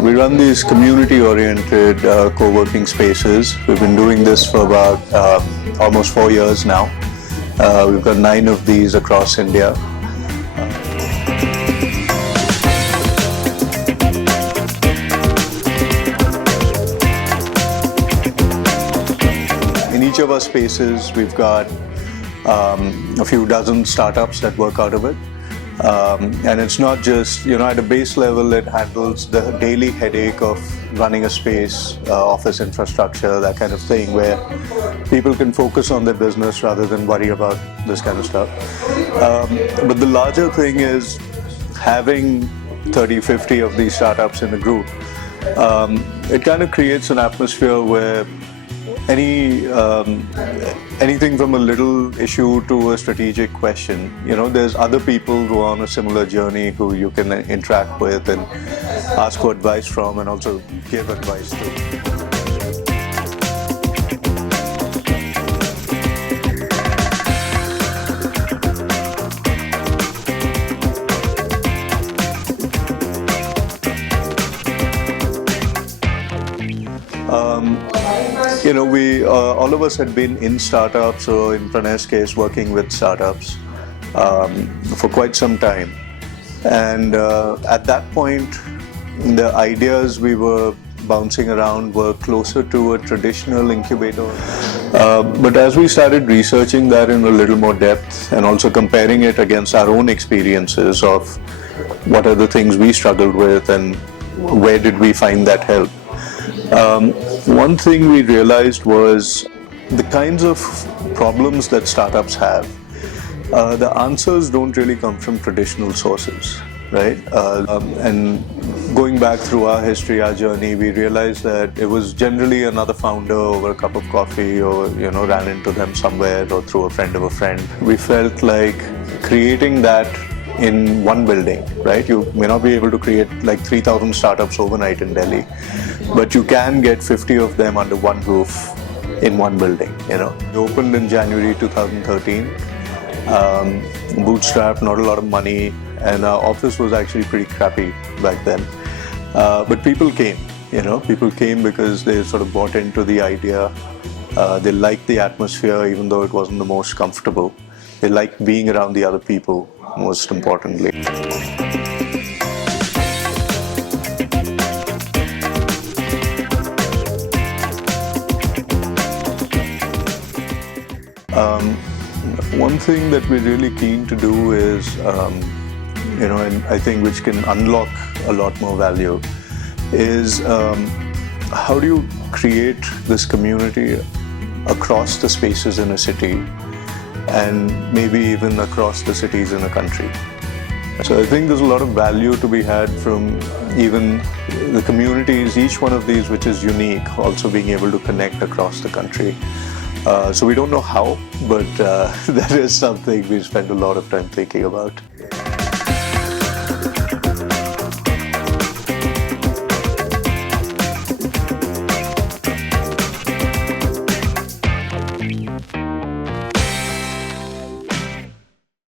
We run these community-oriented co-working spaces. We've been doing this for about almost 4 years now. We've got 9 of these across India. In each of our spaces, we've got a few dozen startups that work out of it. And it's not just, at a base level, it handles the daily headache of running a space, office infrastructure, that kind of thing, where people can focus on their business rather than worry about this kind of stuff. But the larger thing is having 30, 50 of these startups in a group. It kind of creates an atmosphere where anything from a little issue to a strategic question, there's other people who are on a similar journey who you can interact with and ask for advice from and also give advice to. All of us had been in startups, or in Pranay's case, working with startups for quite some time. And at that point, the ideas we were bouncing around were closer to a traditional incubator. But as we started researching that in a little more depth and also comparing it against our own experiences of what are the things we struggled with and where did we find that help, one thing we realized was the kinds of problems that startups have, the answers don't really come from traditional sources, right? And going back through our history, our journey, we realized that it was generally another founder over a cup of coffee, or ran into them somewhere or through a friend of a friend. We felt like creating that in one building, right? You may not be able to create like 3,000 startups overnight in Delhi, but you can get 50 of them under one roof in one building, We opened in January 2013, bootstrapped, not a lot of money, and our office was actually pretty crappy back then. But people came, people came because they sort of bought into the idea. They liked the atmosphere, even though it wasn't the most comfortable. They liked being around the other people, most importantly. One thing that we're really keen to do is, and I think which can unlock a lot more value, is how do you create this community across the spaces in a city and maybe even across the cities in a country. So I think there's a lot of value to be had from even the communities, each one of these which is unique, also being able to connect across the country. So we don't know how, but that is something we spend a lot of time thinking about.